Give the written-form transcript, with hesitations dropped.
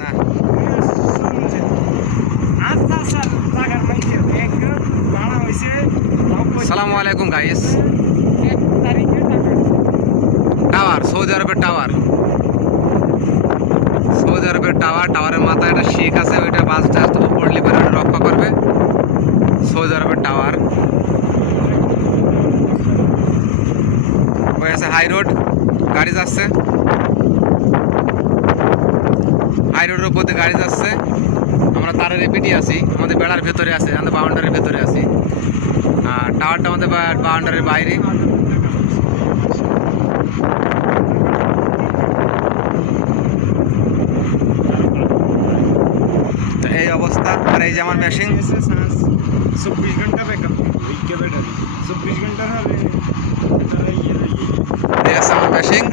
না আসসালামু আলাইকুম গাইস। টাওয়ার, সৌদি আরবের টাওয়ার, সৌদি আরবের টাওয়ার। টাওয়ারের মাথায় একটা শিখ আছে, ওইটা বাস জাস্ট উপরলি করে ওটা রক্ষা করবে। সৌদি আরবের টাওয়ার ওই আছে। হাই রোড, গাড়ি যাচ্ছে, হাই রোডের উপর দিয়ে গাড়ি যাচ্ছে। আমরা তারের রেপিটি আছি, আমাদের বেড়ার ভেতরে আছে, আমাদের বাউন্ডারির ভেতরে আছি। আর টাওয়ারটা আমাদের বাউন্ডারির বাইরে। এই অবস্থা। আর এই যে আমার মেশিন, 24 घंटा बैकअप 24 घंटा এই আছে আমার মেশিন।